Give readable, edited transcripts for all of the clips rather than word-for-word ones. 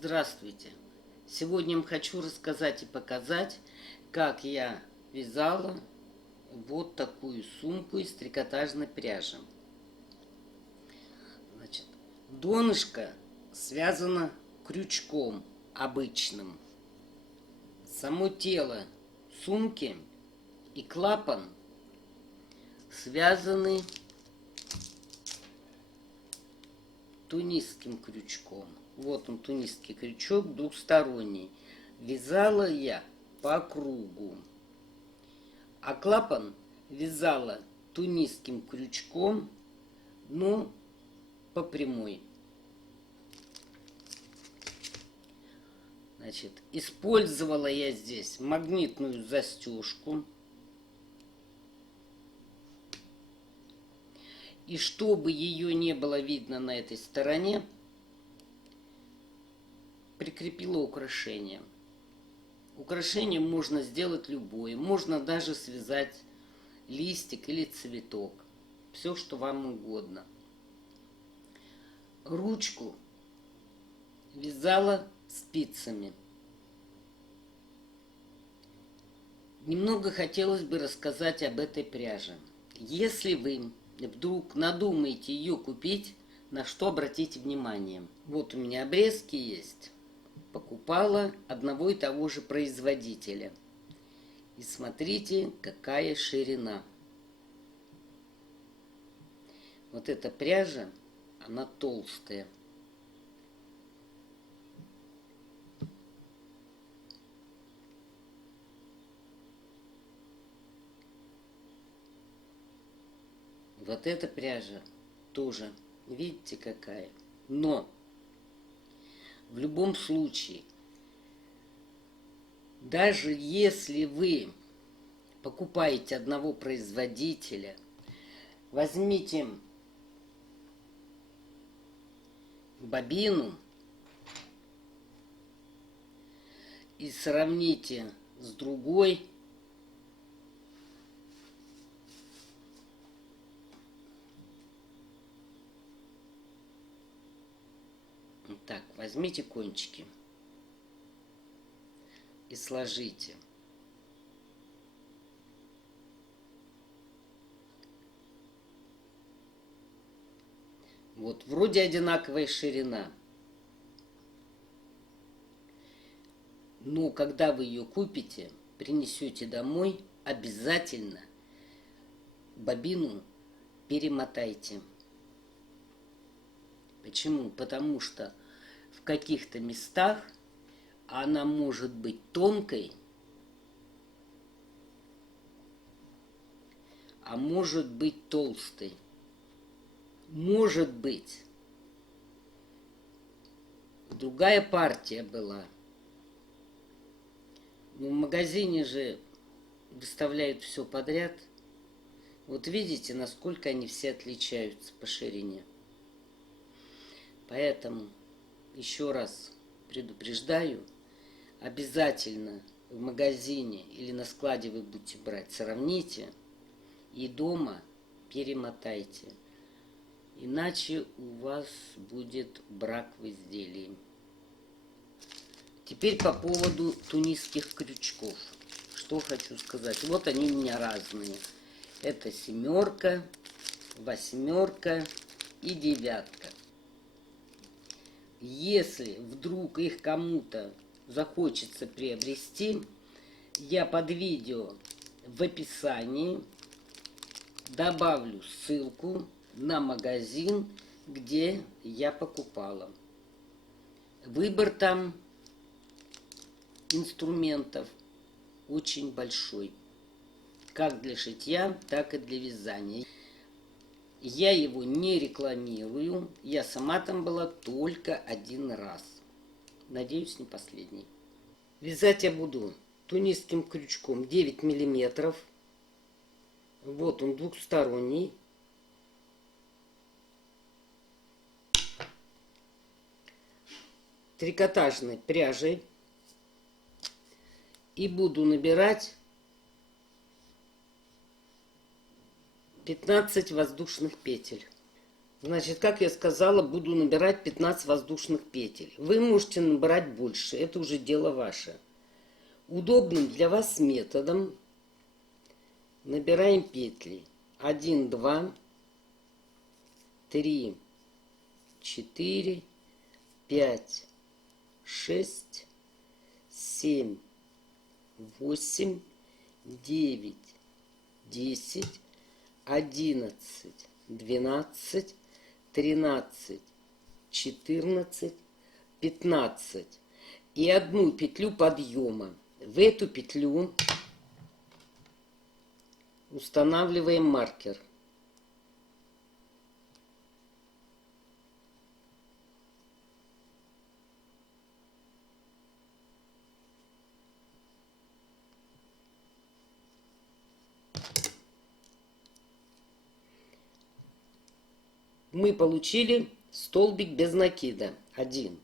Здравствуйте! Сегодня я вам хочу рассказать и показать, как я вязала вот такую сумку из трикотажной пряжи. Значит, донышко связано крючком обычным. Само тело сумки и клапан связаны тунисским крючком. Вот он, тунисский крючок двухсторонний. Вязала я по кругу. А клапан вязала тунисским крючком, но по прямой. Значит, использовала я здесь магнитную застежку. И чтобы ее не было видно на этой стороне, прикрепила украшение. Украшение можно сделать любое. Можно даже связать листик или цветок. Все, что вам угодно. Ручку вязала спицами. Немного хотелось бы рассказать об этой пряже. Если вы вдруг надумаете ее купить, на что обратите внимание. Вот у меня обрезки есть. Покупала одного и того же производителя. И смотрите, какая ширина. Вот эта пряжа, она толстая. Вот эта пряжа тоже, видите, какая. Но в любом случае, даже если вы покупаете одного производителя, возьмите бобину и сравните с другой. Так, возьмите кончики и сложите. Вот, вроде одинаковая ширина. Но когда вы ее купите, принесете домой, обязательно бобину перемотайте. Почему? Потому что в каких-то местах она может быть тонкой, а может быть толстой. Может быть. Другая партия была. Но в магазине же выставляют все подряд. Вот видите, насколько они все отличаются по ширине. Поэтому еще раз предупреждаю, обязательно в магазине или на складе вы будете брать, сравните и дома перемотайте. Иначе у вас будет брак в изделии. Теперь по поводу тунисских крючков. Что хочу сказать. Вот они у меня разные. Это 7, 8 и 9. Если вдруг их кому-то захочется приобрести, я под видео в описании добавлю ссылку на магазин, где я покупала. Выбор там инструментов очень большой. Как для шитья, так и для вязания. Я его не рекламирую. Я сама там была только один раз. Надеюсь, не последний. Вязать я буду тунисским крючком 9 миллиметров. Вот он двухсторонний. Трикотажной пряжей. И буду набирать 15 воздушных петель. Значит, как я сказала, буду набирать 15 воздушных петель. Вы можете набирать больше, это уже дело ваше. Удобным для вас методом набираем петли. 1, 2, 3, 4, 5, 6, 7, 8, 9, 10, 11, 12, 13, 14, 15 и одну петлю подъема. В эту петлю устанавливаем маркер. Мы получили столбик без накида, 1.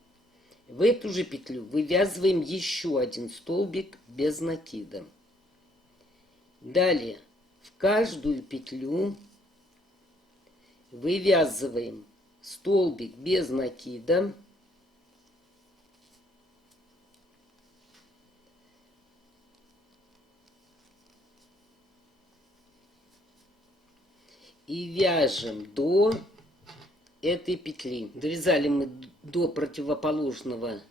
В эту же петлю вывязываем еще один столбик без накида. Далее в каждую петлю вывязываем столбик без накида. И вяжем до этой петли. Довязали мы до противоположного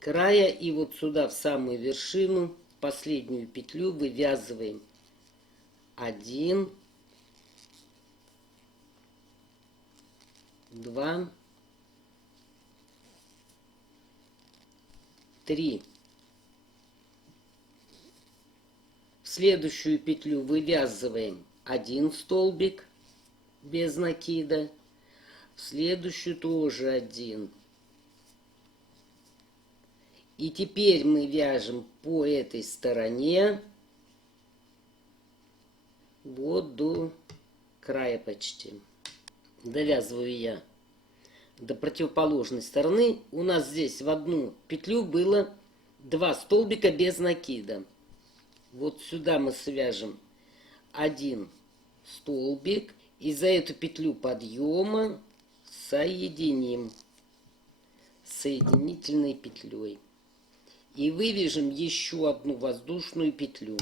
края, и вот сюда в самую вершину, последнюю петлю вывязываем 1, 2, 3. В следующую петлю вывязываем 1 столбик без накида, в следующую тоже 1. И теперь мы вяжем по этой стороне вот до края почти. Довязываю я до противоположной стороны. У нас здесь в одну петлю было 2 столбика без накида. Вот сюда мы свяжем 1 столбик и за эту петлю подъема соединим соединительной петлей. И вывяжем еще одну воздушную петлю.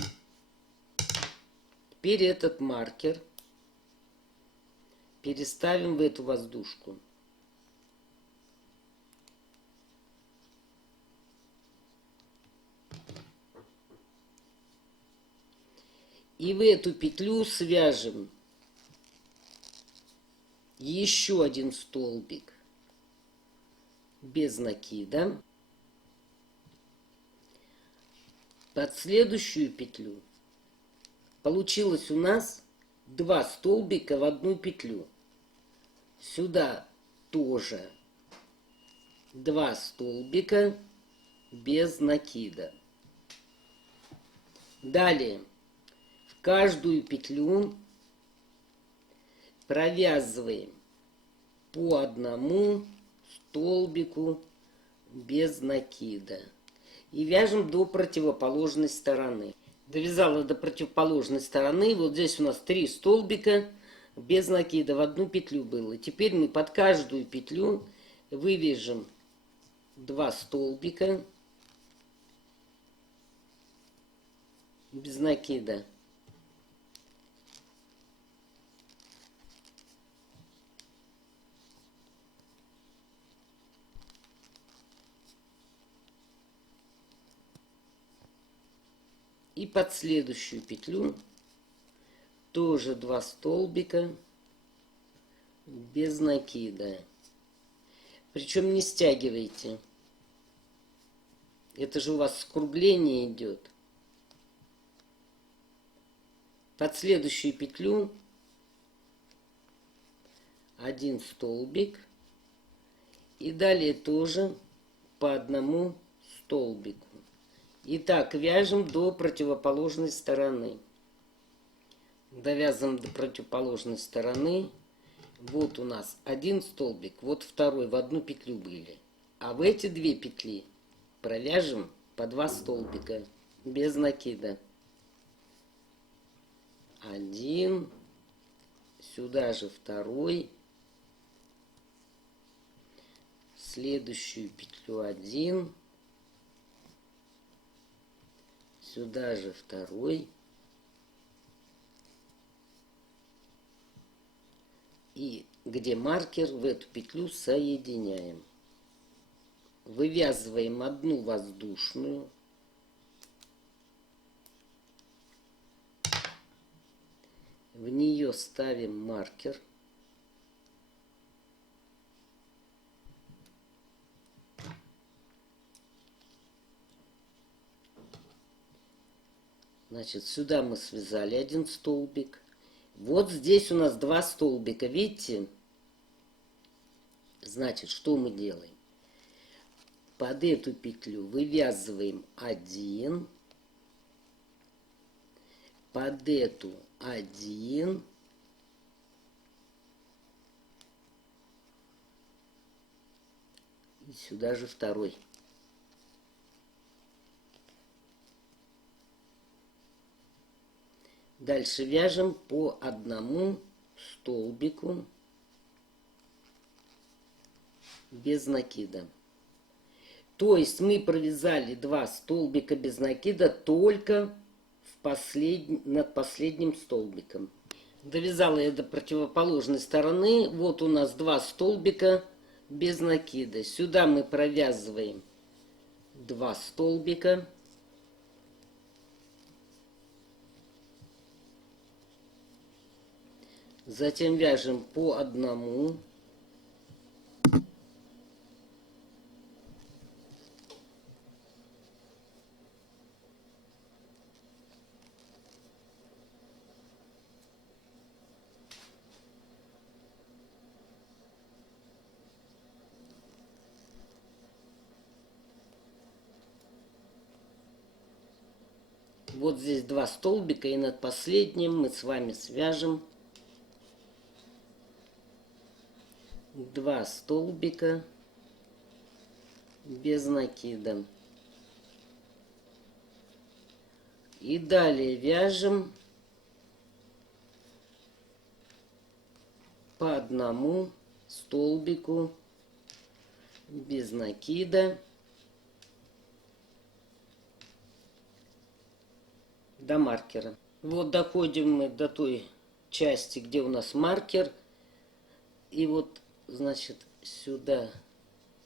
Теперь этот маркер переставим в эту воздушку. И в эту петлю свяжем еще один столбик без накида. Под следующую петлю получилось у нас 2 столбика в одну петлю. Сюда тоже 2 столбика без накида. Далее в каждую петлю провязываем по одному столбику без накида. И вяжем до противоположной стороны. Довязала до противоположной стороны. Вот здесь у нас 3 столбика без накида в одну петлю было. Теперь мы под каждую петлю вывяжем 2 столбика без накида. И под следующую петлю тоже 2 столбика без накида. Причем не стягивайте. Это же у вас скругление идет. Под следующую петлю 1 столбик. И далее тоже по одному столбику. Итак, вяжем до противоположной стороны. Довязываем до противоположной стороны. Вот у нас 1 столбик, вот второй в одну петлю были. А в эти 2 петли провяжем по 2 столбика без накида. 1, сюда же второй следующую петлю 1, сюда же второй, и где маркер, в эту петлю соединяем. Вывязываем одну воздушную, в нее ставим маркер, значит, сюда мы связали один столбик. Вот здесь у нас 2 столбика, видите? Значит, что мы делаем? Под эту петлю вывязываем 1, под эту 1, и сюда же второй. Дальше вяжем по одному столбику без накида. То есть мы провязали 2 столбика без накида только над последним столбиком. Довязала я до противоположной стороны. Вот у нас 2 столбика без накида. Сюда мы провязываем 2 столбика. Затем вяжем по одному. Вот здесь 2 столбика, и над последним мы с вами свяжем 2 столбика без накида. И далее вяжем по одному столбику без накида до маркера. Вот доходим мы до той части, где у нас маркер. И вот, значит, сюда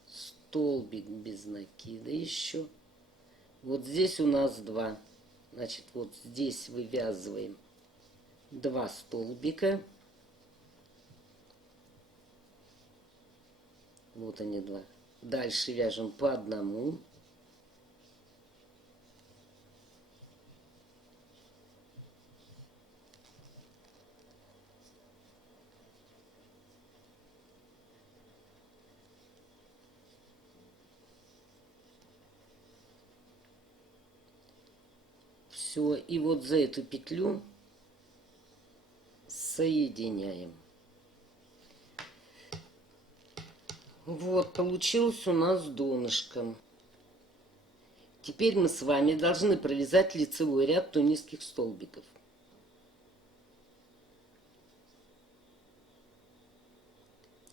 столбик без накида еще. Вот здесь у нас 2. Значит, вот здесь вывязываем 2 столбика. Вот они 2. Дальше вяжем по одному. Все, и вот за эту петлю соединяем. Вот, получилось у нас донышко. Теперь мы с вами должны провязать лицевой ряд до низких столбиков.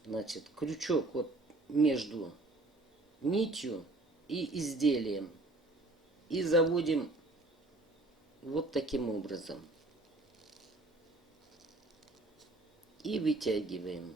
Значит, крючок вот между нитью и изделием. И заводим вот таким образом. И вытягиваем.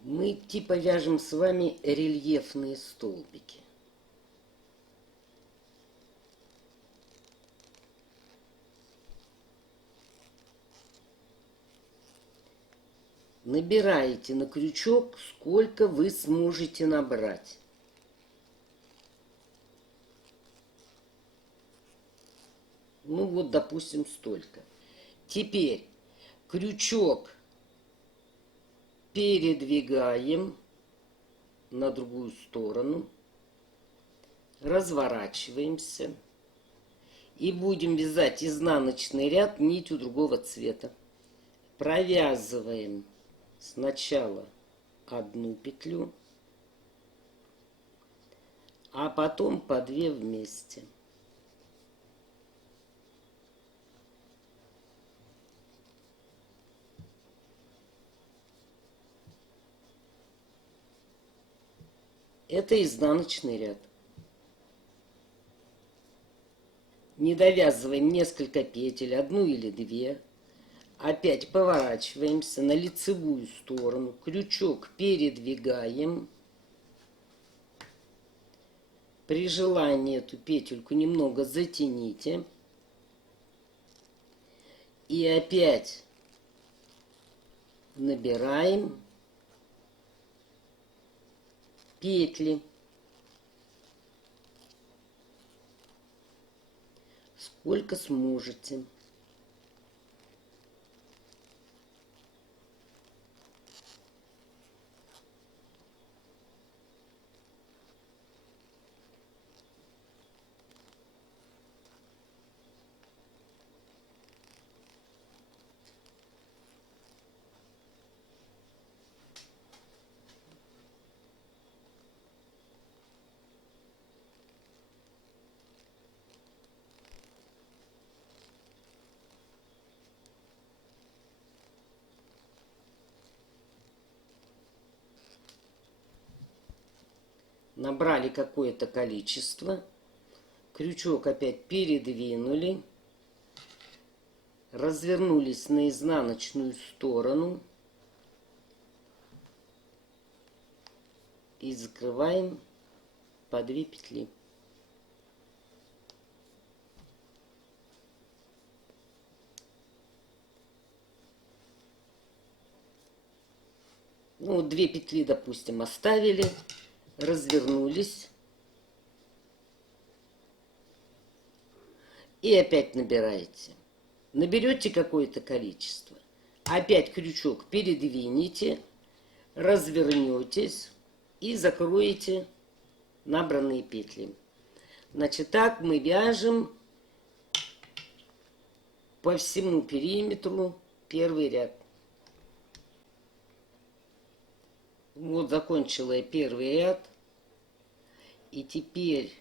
Мы типа вяжем с вами рельефные столбики. Набираете на крючок, сколько вы сможете набрать. Ну вот, допустим, столько. Теперь крючок передвигаем на другую сторону, разворачиваемся и будем вязать изнаночный ряд нитью другого цвета. Провязываем сначала одну петлю, а потом по 2 вместе. Это изнаночный ряд. Не довязываем несколько петель, одну или 2. Опять поворачиваемся на лицевую сторону, крючок передвигаем. При желании эту петельку немного затяните. И опять набираем петли. Сколько сможете. Набрали какое-то количество, крючок опять передвинули, развернулись на изнаночную сторону и закрываем по 2 петли. Ну, 2 петли, допустим, оставили, развернулись и опять набираете. Наберете какое-то количество, опять крючок передвинете, развернетесь и закроете набранные петли. Значит, так мы вяжем по всему периметру первый ряд. Вот закончила я первый ряд. И теперь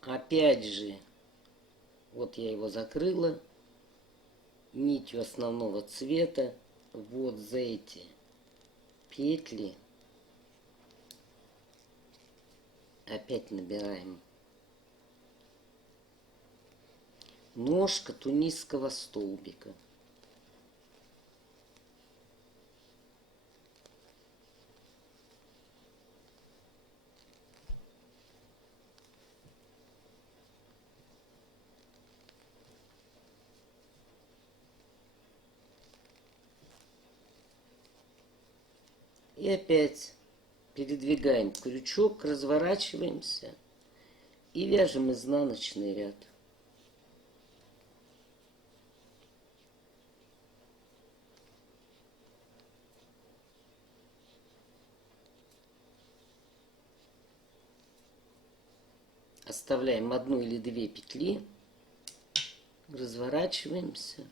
опять же, вот я его закрыла нитью основного цвета. Вот за эти петли опять набираем ножка тунисского столбика. И опять передвигаем крючок, разворачиваемся и вяжем изнаночный ряд. Оставляем 1 или 2 петли, разворачиваемся.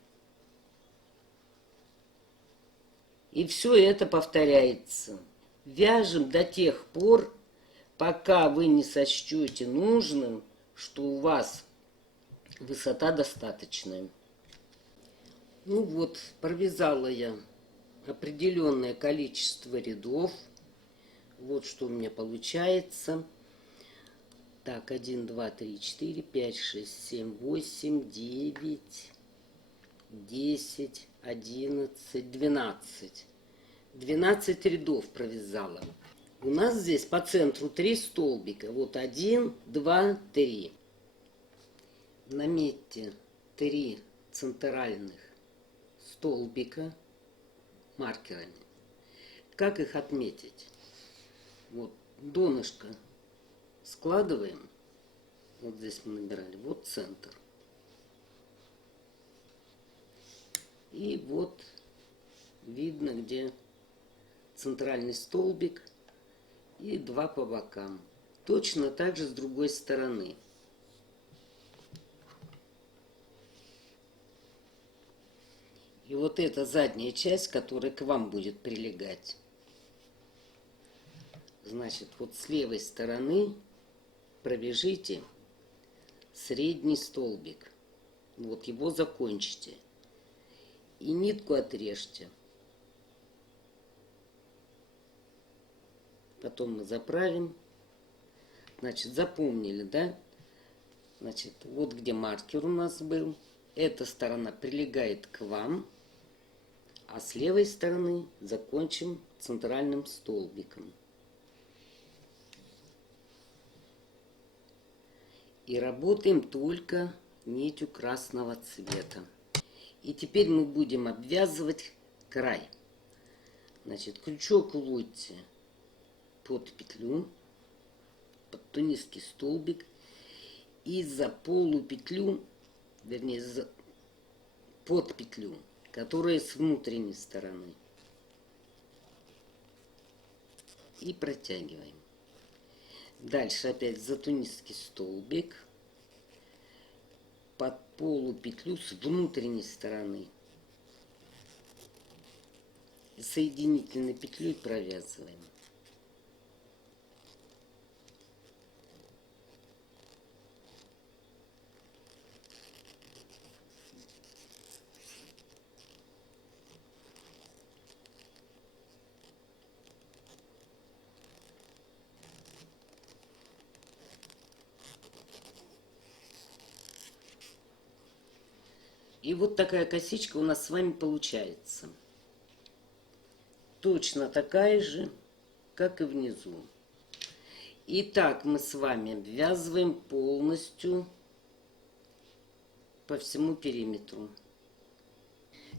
И все это повторяется. Вяжем до тех пор, пока вы не сочтете нужным, что у вас высота достаточная. Ну вот, провязала я определенное количество рядов. Вот что у меня получается. Так, 1, 2, 3, 4, 5, 6, 7, 8, 9, 10, 11, 12. 12 рядов провязала. У нас здесь по центру 3 столбика. Вот 1, 2, 3. Наметьте 3 центральных столбика маркерами. Как их отметить? Вот донышко складываем. Вот здесь мы набирали. Вот центр. И вот видно, где центральный столбик и два по бокам. Точно так же с другой стороны. И вот эта задняя часть, которая к вам будет прилегать. Значит, вот с левой стороны провяжите средний столбик. Вот его закончите. И нитку отрежьте. Потом мы заправим. Значит, запомнили, да? Значит, вот где маркер у нас был. Эта сторона прилегает к вам. А с левой стороны закончим центральным столбиком. И работаем только нитью красного цвета. И теперь мы будем обвязывать край. Значит, крючок вводите под петлю, под тунисский столбик. И за полупетлю, вернее, под петлю, которая с внутренней стороны. И протягиваем. Дальше опять за тунисский столбик, под полупетлю с внутренней стороны. Соединительной петлей провязываем. И вот такая косичка у нас с вами получается. Точно такая же, как и внизу. Итак, мы с вами обвязываем полностью по всему периметру.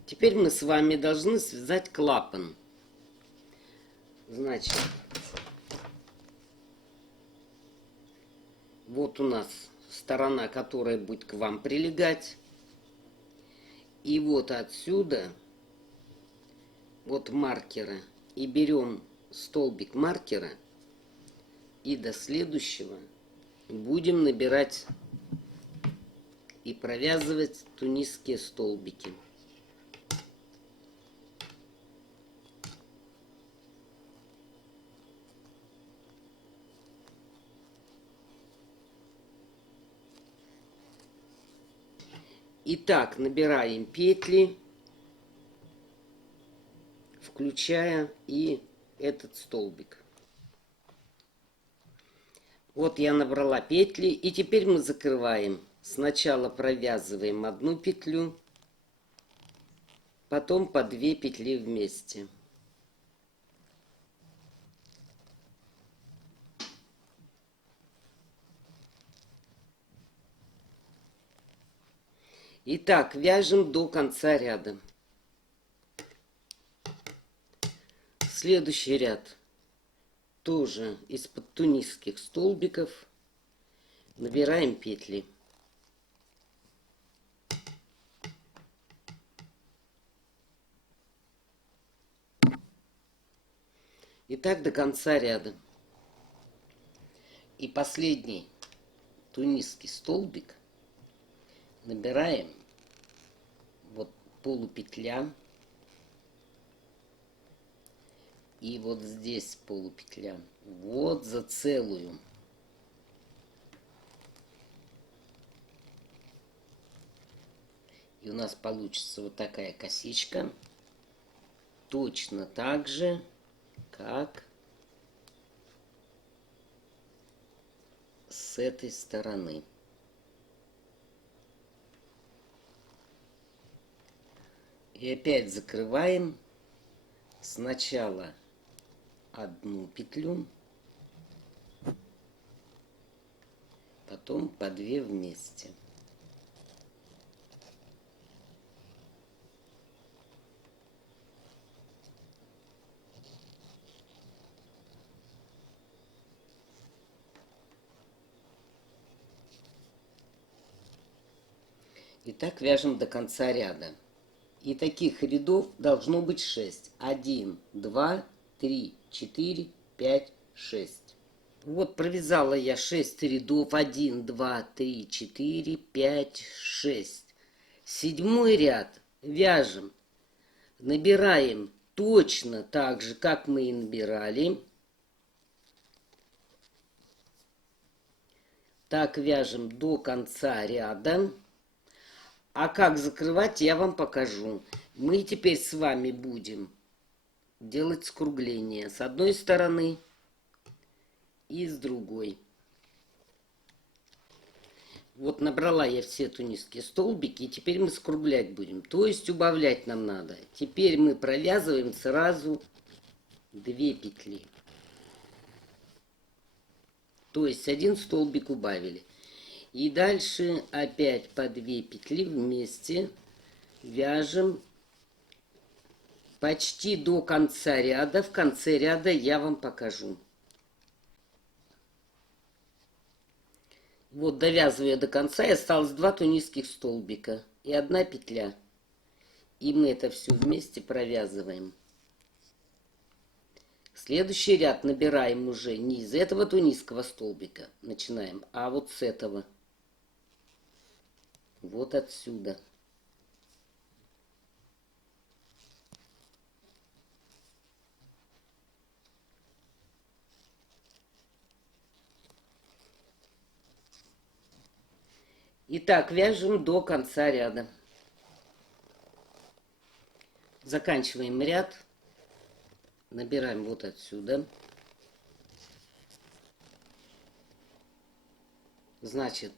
Теперь мы с вами должны связать клапан. Значит, вот у нас сторона, которая будет к вам прилегать. И вот отсюда, вот маркера, и берем столбик маркера, и до следующего будем набирать и провязывать тунисские столбики. Итак, набираем петли, включая и этот столбик. Вот я набрала петли, и теперь мы закрываем. Сначала провязываем одну петлю, потом по 2 петли вместе. Итак, вяжем до конца ряда. Следующий ряд тоже из-под тунисских столбиков набираем петли. И так до конца ряда. И последний тунисский столбик набираем вот полупетля. И вот здесь полупетля. Вот за целую. И у нас получится вот такая косичка. Точно так же, как с этой стороны. И опять закрываем сначала одну петлю, потом по 2 вместе. И так вяжем до конца ряда. И таких рядов должно быть 6. 1, 2, 3, 4, 5, 6. Вот провязала я 6 рядов. 1, 2, 3, 4, 5, 6. Седьмой ряд вяжем. Набираем точно так же, как мы и набирали. Так вяжем до конца ряда. А как закрывать, я вам покажу. Мы теперь с вами будем делать скругление с одной стороны и с другой. Вот набрала я все тунисские столбики, и теперь мы скруглять будем. То есть убавлять нам надо. Теперь мы провязываем сразу 2 петли. То есть один столбик убавили. И дальше опять по 2 петли вместе вяжем почти до конца ряда. В конце ряда я вам покажу. Вот довязываю до конца, и осталось 2 тунисских столбика и 1 петля. И мы это все вместе провязываем. Следующий ряд набираем уже не из этого тунисского столбика, начинаем, а вот с этого. Вот отсюда. Итак, вяжем до конца ряда. Заканчиваем ряд. Набираем вот отсюда. Значит,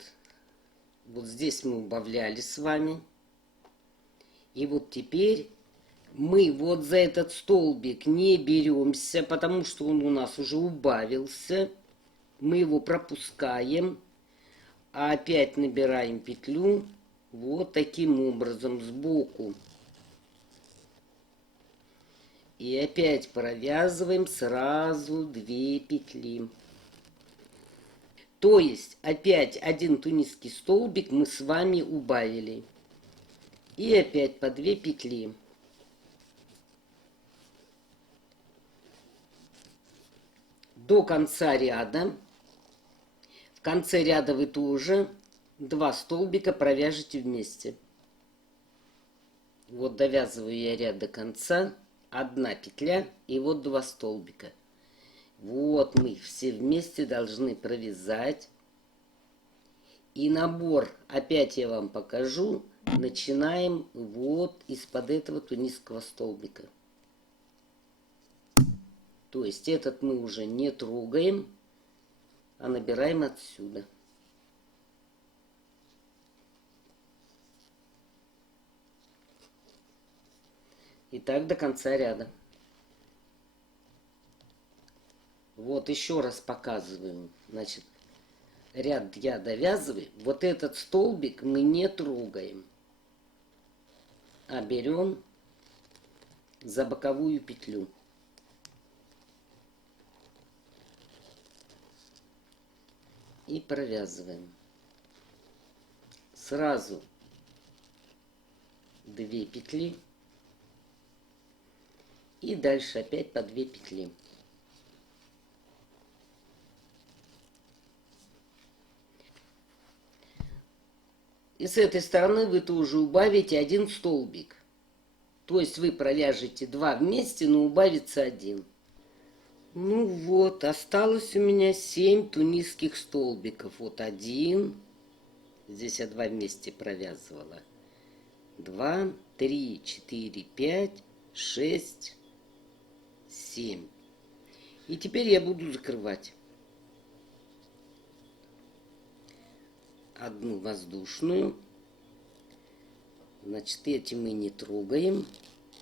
вот здесь мы убавляли с вами. И вот теперь мы вот за этот столбик не беремся, потому что он у нас уже убавился. Мы его пропускаем. А опять набираем петлю вот таким образом сбоку. И опять провязываем сразу 2 петли. То есть опять один тунисский столбик мы с вами убавили. И опять по 2 петли. До конца ряда. В конце ряда вы тоже 2 столбика провяжете вместе. Вот довязываю я ряд до конца. 1 петля и вот 2 столбика. Вот мы их все вместе должны провязать. И набор, опять я вам покажу, начинаем вот из-под этого тунисского столбика. То есть этот мы уже не трогаем, а набираем отсюда. И так до конца ряда. Вот еще раз показываю. Значит, ряд я довязываю. Вот этот столбик мы не трогаем, а берем за боковую петлю. И провязываем. Сразу 2 петли. И дальше опять по 2 петли. И с этой стороны вы тоже убавите 1 столбик. То есть вы провяжете 2 вместе, но убавится 1. Ну вот, осталось у меня 7 тунисских столбиков. Вот 1. Здесь я 2 вместе провязывала. 2, 3, 4, 5, 6, 7. И теперь я буду закрывать. Одну воздушную. Значит, эти мы не трогаем,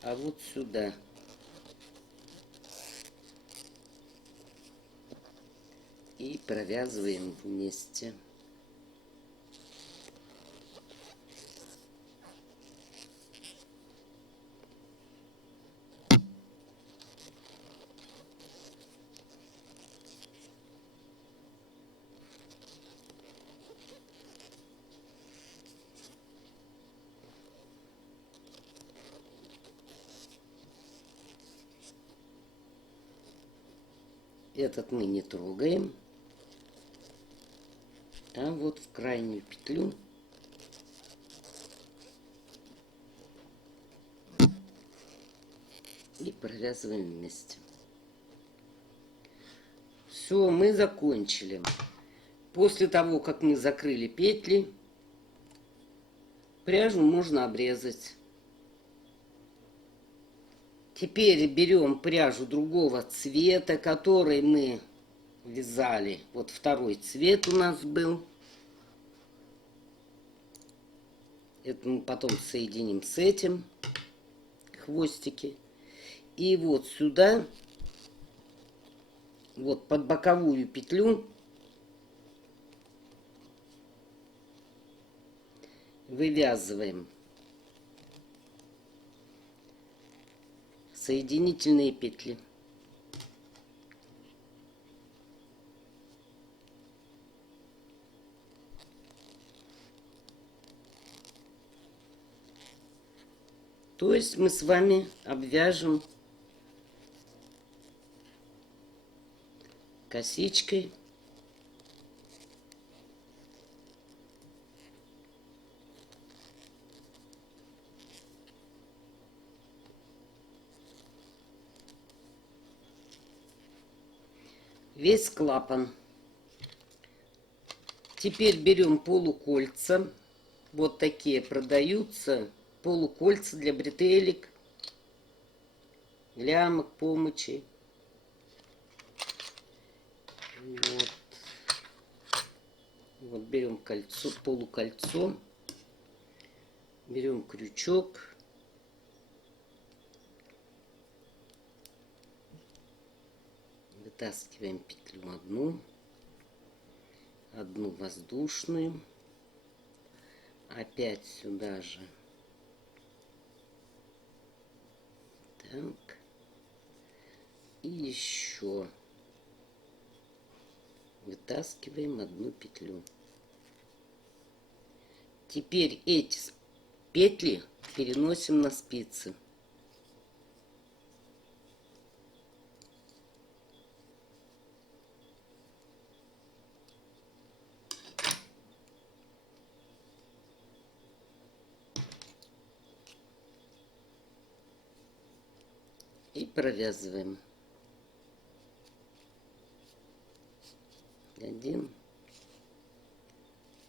а вот сюда. И провязываем вместе. Этот мы не трогаем. А вот в крайнюю петлю и провязываем вместе. Все, мы закончили. После того, как мы закрыли петли, пряжу можно обрезать. Теперь берем пряжу другого цвета, который мы вязали. Вот второй цвет у нас был. Это мы потом соединим с этим, хвостики. И вот сюда, вот под боковую петлю, вывязываем соединительные петли. То есть мы с вами обвяжем косичкой весь клапан. Теперь берем полукольца. Вот такие продаются полукольца для бретелек, лямок, помощи. Вот. Вот берем кольцо, полукольцо, берем крючок, вытаскиваем петлю одну воздушную, опять сюда же, так, и еще вытаскиваем одну петлю. Теперь эти петли переносим на спицы. И провязываем. 1,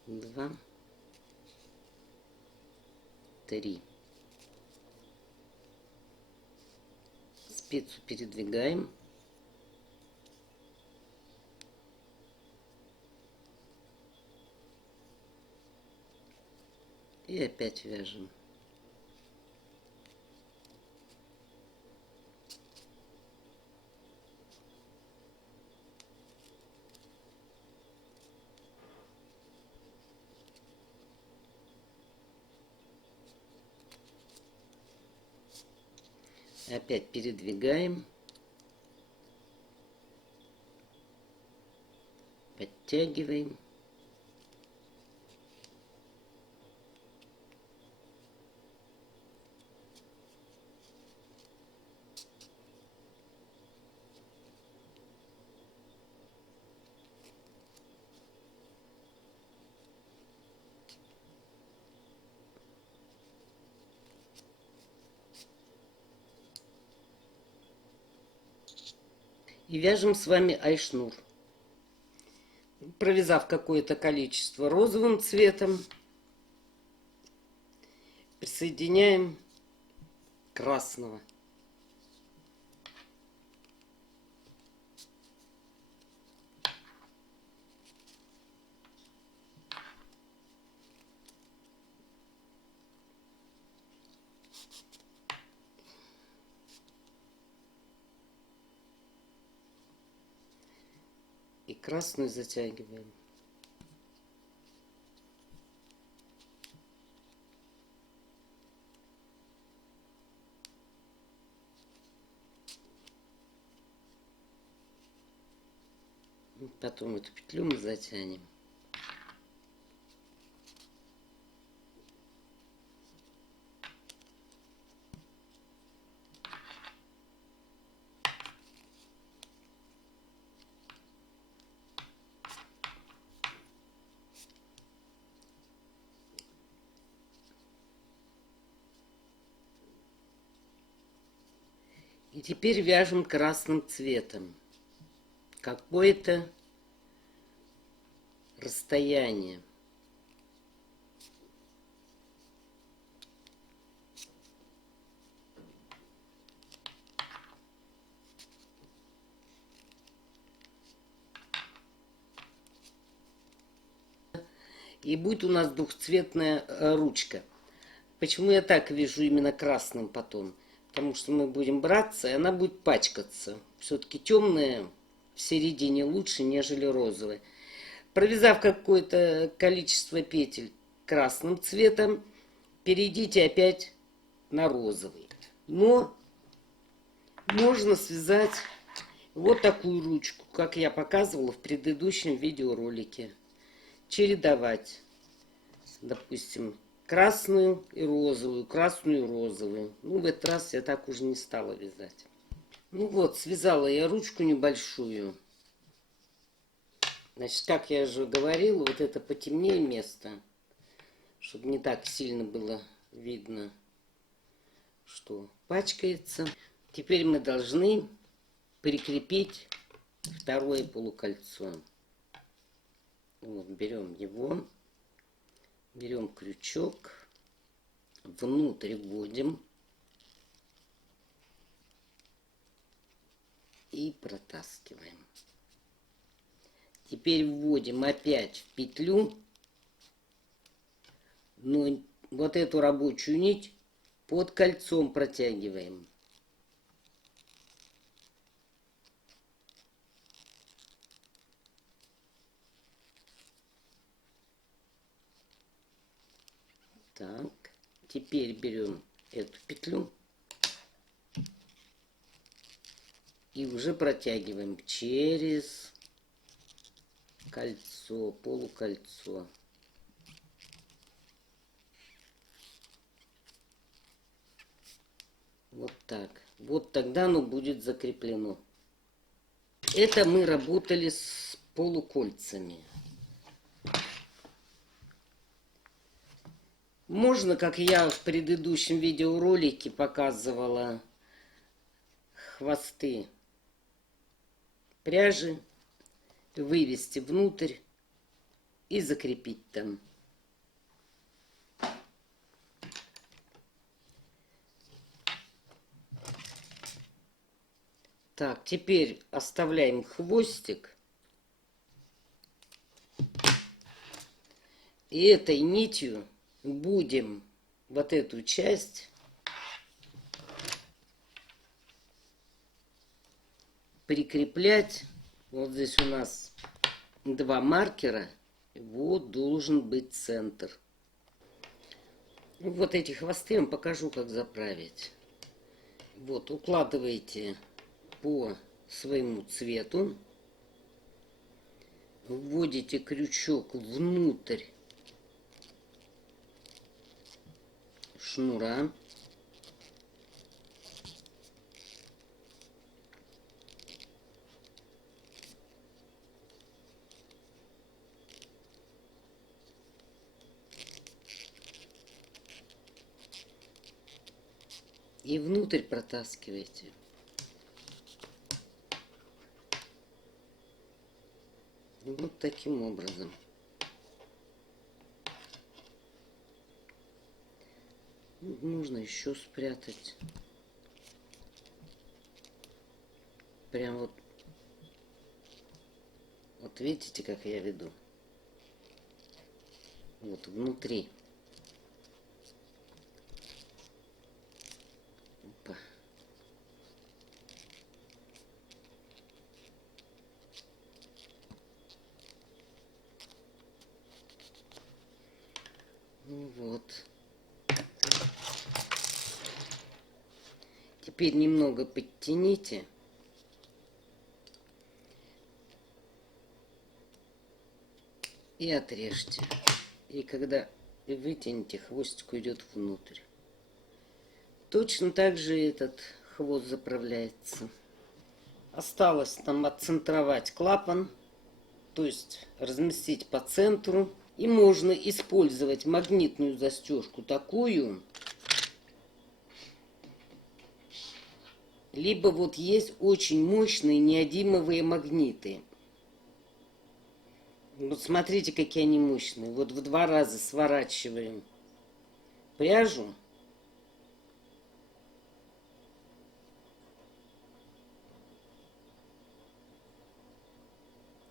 2, 3. Спицу передвигаем. И опять вяжем. Опять передвигаем, подтягиваем. И вяжем с вами айшнур. Провязав какое-то количество розовым цветом, присоединяем красного. И красную затягиваем. Потом эту петлю мы затянем. теперь вяжем красным цветом какое-то расстояние. И будет у нас двухцветная ручка. Почему я так вяжу именно красным потом? Потому что мы будем браться, и она будет пачкаться. Все-таки темная в середине лучше, нежели розовая. Провязав какое-то количество петель красным цветом, перейдите опять на розовый. Но можно связать вот такую ручку, как я показывала в предыдущем видеоролике. Чередовать, допустим, красную и розовую, красную и розовую. Ну, в этот раз я так уже не стала вязать. Ну вот, связала я ручку небольшую. Значит, как я уже говорила, вот это потемнее место, чтобы не так сильно было видно, что пачкается. Теперь мы должны прикрепить второе полукольцо. Вот, берем его, берем крючок, внутрь вводим и протаскиваем. Теперь вводим опять в петлю, но вот эту рабочую нить под кольцом протягиваем. Так, теперь берем эту петлю и уже протягиваем через кольцо, полукольцо. Вот так. Вот тогда оно будет закреплено. Это мы работали с полукольцами. Можно, как я в предыдущем видеоролике показывала, хвосты пряжи вывести внутрь и закрепить там. Так, теперь оставляем хвостик. И этой нитью будем вот эту часть прикреплять. Вот здесь у нас два маркера. Вот должен быть центр. Вот эти хвосты я вам покажу, как заправить. Вот, укладываете по своему цвету. Вводите крючок внутрь шнура. И внутрь протаскиваете. Вот таким образом. Нужно еще спрятать. Прям вот. Вот видите, как я веду? Вот внутри. Опа. Ну вот. Теперь немного подтяните. И отрежьте. И когда вытяните, хвостик уйдет внутрь. Точно так же этот хвост заправляется. Осталось нам отцентровать клапан, то есть разместить по центру. И можно использовать магнитную застежку такую. Либо вот есть очень мощные неодимовые магниты. Вот смотрите, какие они мощные. Вот в 2 раза сворачиваем пряжу.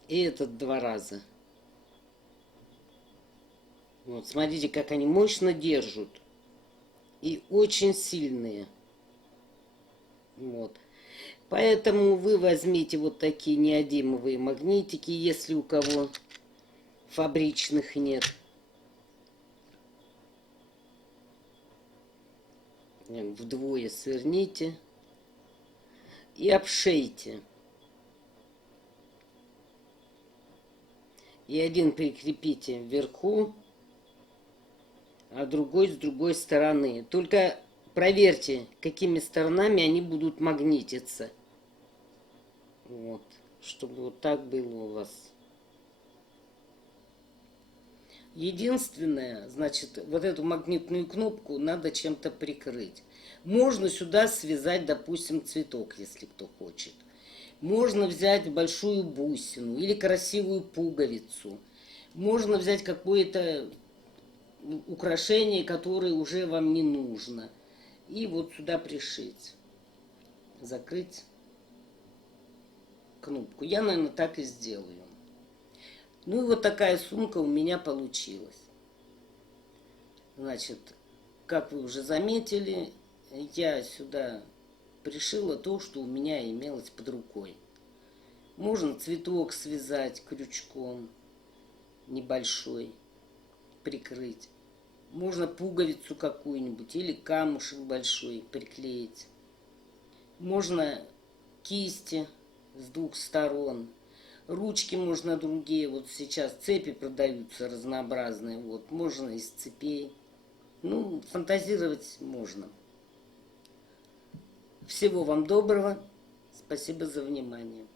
И этот 2 раза. Вот, смотрите, как они мощно держат. И очень сильные. Вот. Поэтому вы возьмите вот такие неодимовые магнитики, если у кого фабричных нет. Вдвое сверните и обшейте. И один прикрепите вверху, а другой с другой стороны. Только проверьте, какими сторонами они будут магнититься. Вот, чтобы вот так было у вас. Единственное, значит, вот эту магнитную кнопку надо чем-то прикрыть. Можно сюда связать, допустим, цветок, если кто хочет. Можно взять большую бусину или красивую пуговицу. Можно взять какое-то украшение, которое уже вам не нужно. И вот сюда пришить. Закрыть кнопку. Я, наверное, так и сделаю. Ну и вот такая сумка у меня получилась. Значит, как вы уже заметили, я сюда пришила то, что у меня имелось под рукой. Можно цветок связать крючком небольшой, прикрыть. Можно пуговицу какую-нибудь или камушек большой приклеить. Можно кисти с 2 сторон. Ручки можно другие. Вот сейчас цепи продаются разнообразные. Вот, можно из цепей. Ну, фантазировать можно. Всего вам доброго. Спасибо за внимание.